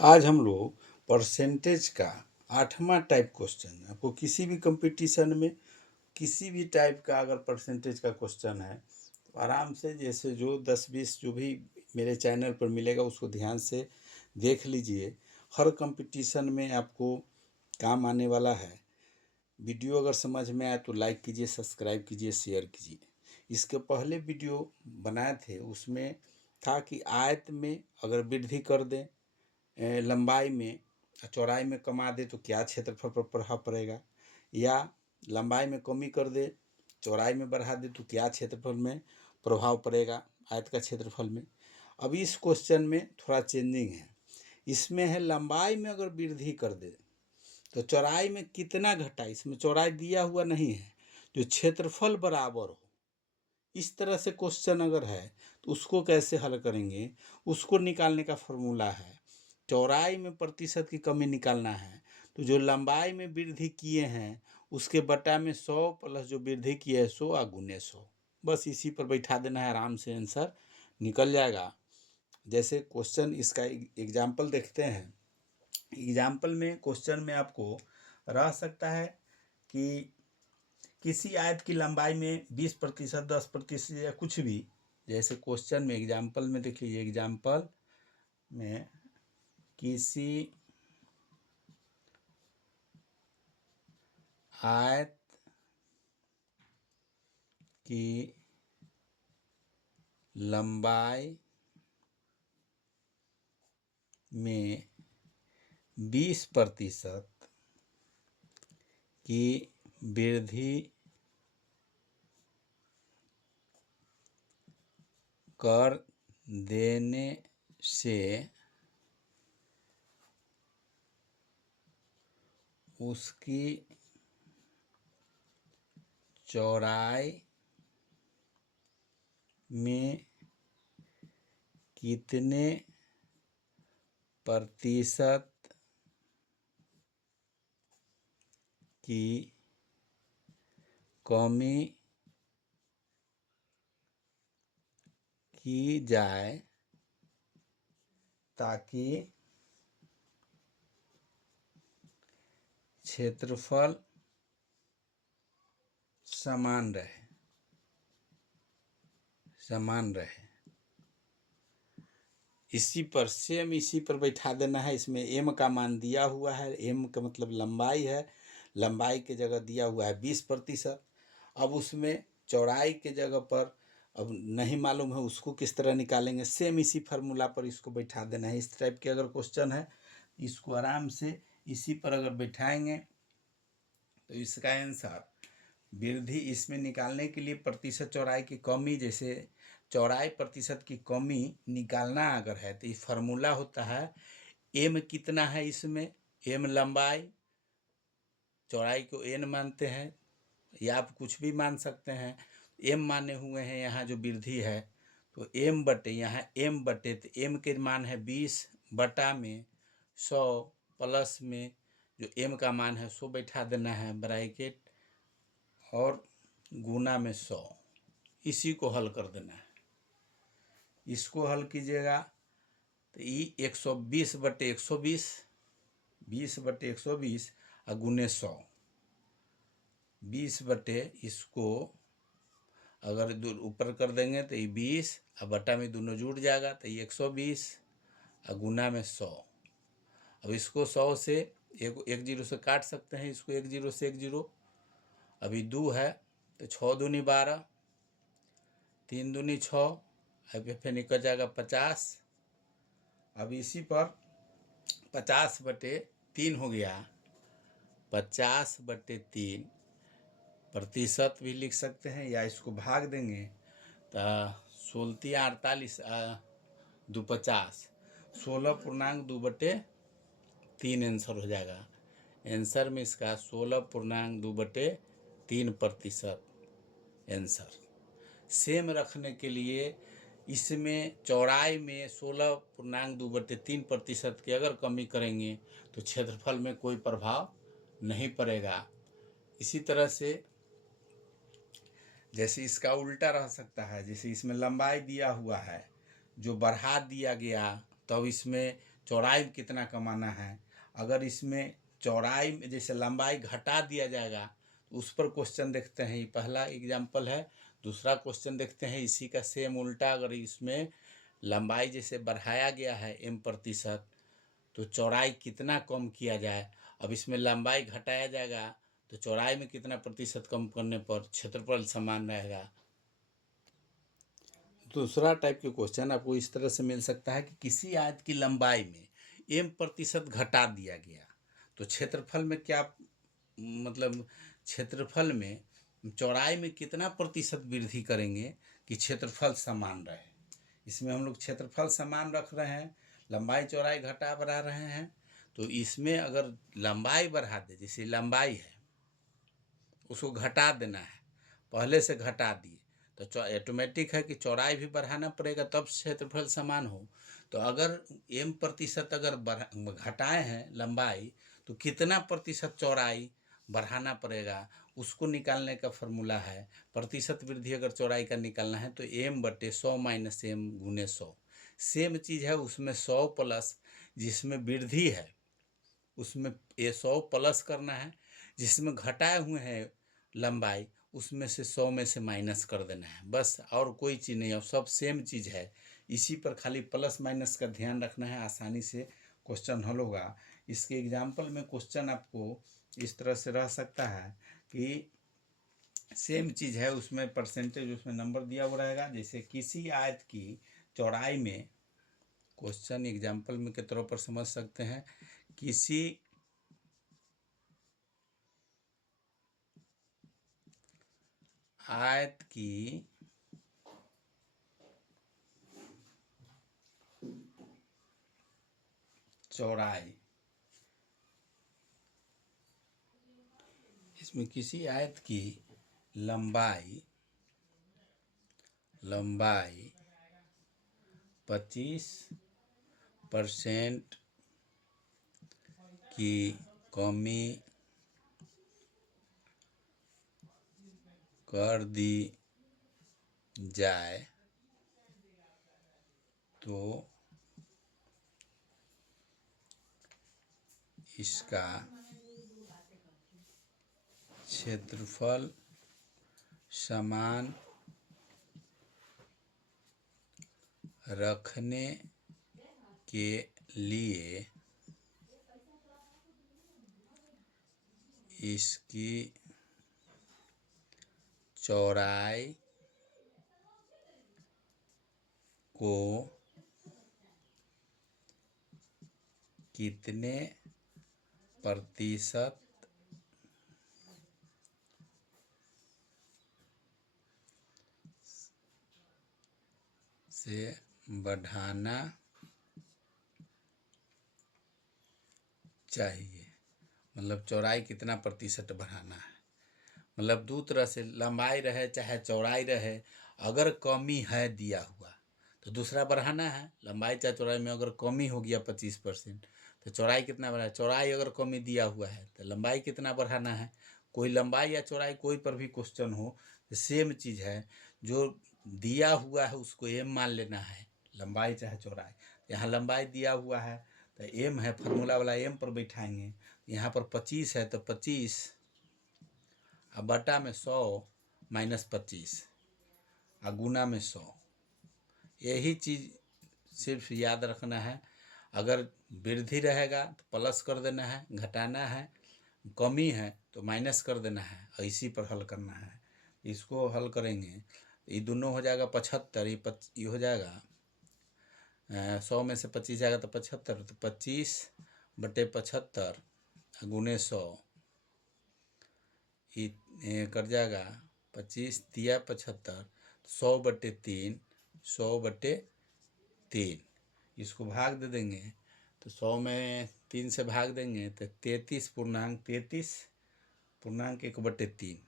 आज हम लोग परसेंटेज का 8वां टाइप क्वेश्चन, आपको किसी भी कंपटीशन में किसी भी टाइप का अगर परसेंटेज का क्वेश्चन है तो आराम से, जैसे जो 10-20 जो भी मेरे चैनल पर मिलेगा उसको ध्यान से देख लीजिए। हर कंपटीशन में आपको काम आने वाला है। वीडियो अगर समझ में आए तो लाइक कीजिए, सब्सक्राइब कीजिए, शेयर कीजिए। इसके पहले वीडियो बनाए थे, उसमें था कि आयत में अगर वृद्धि कर दें, लंबाई में चौड़ाई में कमा दे तो क्या क्षेत्रफल पर प्रभाव पड़ेगा, या लंबाई में कमी कर दे चौड़ाई में बढ़ा दे तो क्या क्षेत्रफल में प्रभाव पड़ेगा, आयत का क्षेत्रफल में। अब इस क्वेश्चन में थोड़ा चेंजिंग है। इसमें है लंबाई में अगर वृद्धि कर दे तो चौड़ाई में कितना घटा, इसमें चौड़ाई दिया हुआ नहीं है, जो क्षेत्रफल बराबर हो। इस तरह से क्वेश्चन अगर है तो उसको कैसे हल करेंगे, उसको निकालने का फॉर्मूला है। चौड़ाई में प्रतिशत की कमी निकालना है तो जो लंबाई में वृद्धि किए हैं उसके बटा में 100 प्लस जो वृद्धि किए है 100 और गुने 100, बस इसी पर बैठा देना है, आराम से आंसर निकल जाएगा। जैसे क्वेश्चन इसका एग्जाम्पल देखते हैं। एग्जाम्पल में क्वेश्चन में आपको रह सकता है कि किसी आयत की लंबाई में 20%, 10% या कुछ भी। जैसे क्वेश्चन में एग्जाम्पल में देख लीजिए, एग्जाम्पल में किसी आयत की लंबाई में 20% की वृद्धि कर देने से उसकी चौड़ाई में कितने प्रतिशत की कमी की जाए ताकि क्षेत्रफल समान रहे। इसी पर सेम इसी पर बैठा देना है। इसमें एम का मान दिया हुआ है, एम का मतलब लंबाई है, लंबाई के जगह दिया हुआ है 20%। अब उसमें चौड़ाई के जगह पर अब नहीं मालूम है, उसको किस तरह निकालेंगे, सेम इसी फार्मूला पर इसको बैठा देना है। इस टाइप के अगर क्वेश्चन है इसको आराम से इसी पर अगर बैठाएंगे तो इसका आंसर वृद्धि इसमें निकालने के लिए प्रतिशत चौड़ाई की कमी, जैसे चौड़ाई प्रतिशत की कमी निकालना अगर है तो ये फार्मूला होता है, एम कितना है इसमें, एम लंबाई, चौड़ाई को एन मानते हैं या आप कुछ भी मान सकते हैं। एम माने हुए हैं यहाँ जो वृद्धि है, तो एम बटे यहाँ एम बटे, तो एम के मान है 20 बटा में 100 प्लस में जो एम का मान है 100 बैठा देना है ब्रैकेट और गुना में 100, इसी को हल कर देना है। इसको हल कीजिएगा तो ये 120 बटे 120, 20 बटे 120 और गुने 100, 20 बटे इसको अगर ऊपर कर देंगे तो ये 20 और बटा में दोनों जुड़ जाएगा तो ये 120 और गुना में 100। अब इसको 100 से एक जीरो से काट सकते हैं, इसको एक जीरो से एक जीरो। अभी 2 है तो 6 दूनी 12, 3 दूनी 6, अब फिर निकल जाएगा 50। अब इसी पर 50 बटे 3 हो गया, 50 बटे 3 प्रतिशत भी लिख सकते हैं या इसको भाग देंगे तो 16 48 2 50, 16.2 बटे 3 आंसर हो जाएगा। आंसर में इसका 16.2 बटे 3% आंसर। सेम रखने के लिए इसमें चौड़ाई में 16.2 बटे 3% की अगर कमी करेंगे तो क्षेत्रफल में कोई प्रभाव नहीं पड़ेगा। इसी तरह से जैसे इसका उल्टा रह सकता है, जैसे इसमें लंबाई दिया हुआ है जो बढ़ा दिया गया, तब इसमें चौड़ाई कितना कमाना है। अगर इसमें चौड़ाई में जैसे लंबाई घटा दिया जाएगा तो उस पर क्वेश्चन देखते हैं। ये पहला एग्जाम्पल है। दूसरा क्वेश्चन देखते हैं इसी का सेम उल्टा। अगर इसमें लंबाई जैसे बढ़ाया गया है m%, तो चौड़ाई कितना कम किया जाए। अब इसमें लंबाई घटाया जाएगा तो चौड़ाई में कितना प्रतिशत कम करने पर क्षेत्रफल समान रहेगा। दूसरा टाइप के क्वेश्चन आपको इस तरह से मिल सकता है कि किसी आयत की लंबाई में m% घटा दिया गया तो क्षेत्रफल में क्या मतलब क्षेत्रफल में चौड़ाई में कितना प्रतिशत वृद्धि करेंगे कि क्षेत्रफल समान रहे। इसमें हम लोग क्षेत्रफल समान रख रहे हैं, लंबाई चौड़ाई घटा बढ़ा रहे हैं। तो इसमें अगर लंबाई बढ़ा दे, जैसे लंबाई है उसको घटा देना है, पहले से घटा दिए तो ऑटोमेटिक है कि चौड़ाई भी बढ़ाना पड़ेगा तब क्षेत्रफल समान हो। तो अगर m% अगर घटाए हैं लंबाई तो कितना प्रतिशत चौड़ाई बढ़ाना पड़ेगा, उसको निकालने का फॉर्मूला है। प्रतिशत वृद्धि अगर चौड़ाई का निकालना है तो m/100 - m × 100। सेम चीज़ है, उसमें 100 प्लस जिसमें वृद्धि है उसमें 100 प्लस करना है, जिसमें घटाए हुए हैं लंबाई उसमें से 100 में से माइनस कर देना है, बस और कोई चीज़ नहीं है, सब सेम चीज़ है। इसी पर खाली प्लस माइनस का ध्यान रखना है, आसानी से क्वेश्चन हल होगा। इसके एग्जाम्पल में क्वेश्चन आपको इस तरह से रह सकता है कि सेम चीज़ है, उसमें परसेंटेज उसमें नंबर दिया हुआ रहेगा। जैसे किसी आयत की चौड़ाई में, क्वेश्चन एग्जाम्पल में के तौर पर समझ सकते हैं, किसी आयत की चौड़ाई, इसमें किसी आयत की लंबाई 25% की कमी कर दी जाए तो इसका क्षेत्रफल समान रखने के लिए इसकी चौड़ाई को कितने प्रतिशत से बढ़ाना चाहिए, मतलब चौड़ाई कितना प्रतिशत बढ़ाना है। मतलब दो तरह से, लंबाई रहे चाहे चौड़ाई रहे, अगर कमी है दिया हुआ तो दूसरा बढ़ाना है। लंबाई चाहे चौड़ाई में अगर कमी हो गया 25% तो चौड़ाई कितना बढ़ाना है। चौड़ाई अगर कमी दिया हुआ है तो लंबाई कितना बढ़ाना है। कोई लंबाई या चौड़ाई कोई पर भी क्वेश्चन हो तो सेम चीज़ है, जो दिया हुआ है उसको m मान लेना है, लंबाई चाहे चौड़ाई। यहाँ लंबाई दिया हुआ है तो m है, फार्मूला वाला m पर बैठाएंगे। यहाँ पर 25 है तो 25 अब बटा में 100 - 25 और गुना में 100। यही चीज़ सिर्फ याद रखना है। अगर वृद्धि रहेगा तो प्लस कर देना है, घटाना है, कमी है तो माइनस कर देना है, इसी पर हल करना है। इसको हल करेंगे ये दोनों हो जाएगा 75, ये हो जाएगा 100 में से 25 जाएगा तो 75, तो 25/75 गुने 100 ये कर जाएगा 25 दिया 75, 100/3, 100/3 इसको भाग दे देंगे तो 100 में 3 से भाग देंगे तो 33.1/3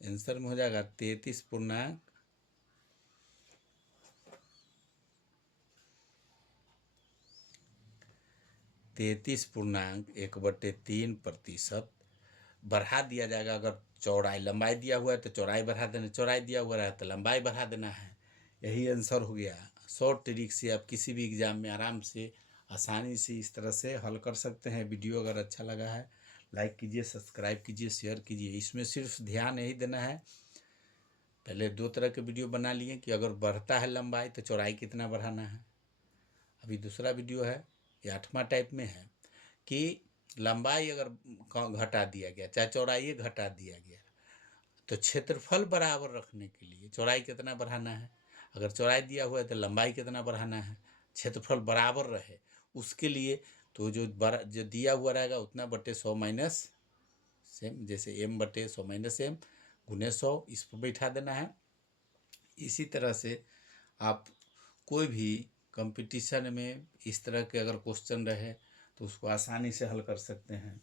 आंसर में हो जाएगा 33.1/3% बढ़ा दिया जाएगा। अगर चौड़ाई लंबाई दिया हुआ है तो चौड़ाई बढ़ा देना, चौड़ाई दिया हुआ है तो लंबाई बढ़ा देना है। यही आंसर हो गया। शॉर्ट ट्रिक से आप किसी भी एग्ज़ाम में आराम से आसानी से इस तरह से हल कर सकते हैं। वीडियो अगर अच्छा लगा है लाइक कीजिए, सब्सक्राइब कीजिए, शेयर कीजिए। इसमें सिर्फ ध्यान यही देना है, पहले 2 तरह के वीडियो बना लिए कि अगर बढ़ता है लंबाई तो चौड़ाई कितना बढ़ाना है। अभी दूसरा वीडियो है, ये 8वां टाइप में है कि लंबाई अगर घटा दिया गया, चाहे चौड़ाई घटा दिया गया, तो क्षेत्रफल बराबर रखने के लिए चौड़ाई कितना बढ़ाना है। अगर चौड़ाई दिया हुआ है तो लंबाई कितना बढ़ाना है, क्षेत्रफल बराबर रहे उसके लिए। तो जो दिया हुआ रहेगा उतना बटे 100 माइनस सेम, जैसे m बटे 100 माइनस एम गुने 100, इस पर बैठा देना है। इसी तरह से आप कोई भी कंपटीशन में इस तरह के अगर क्वेश्चन रहे तो उसको आसानी से हल कर सकते हैं।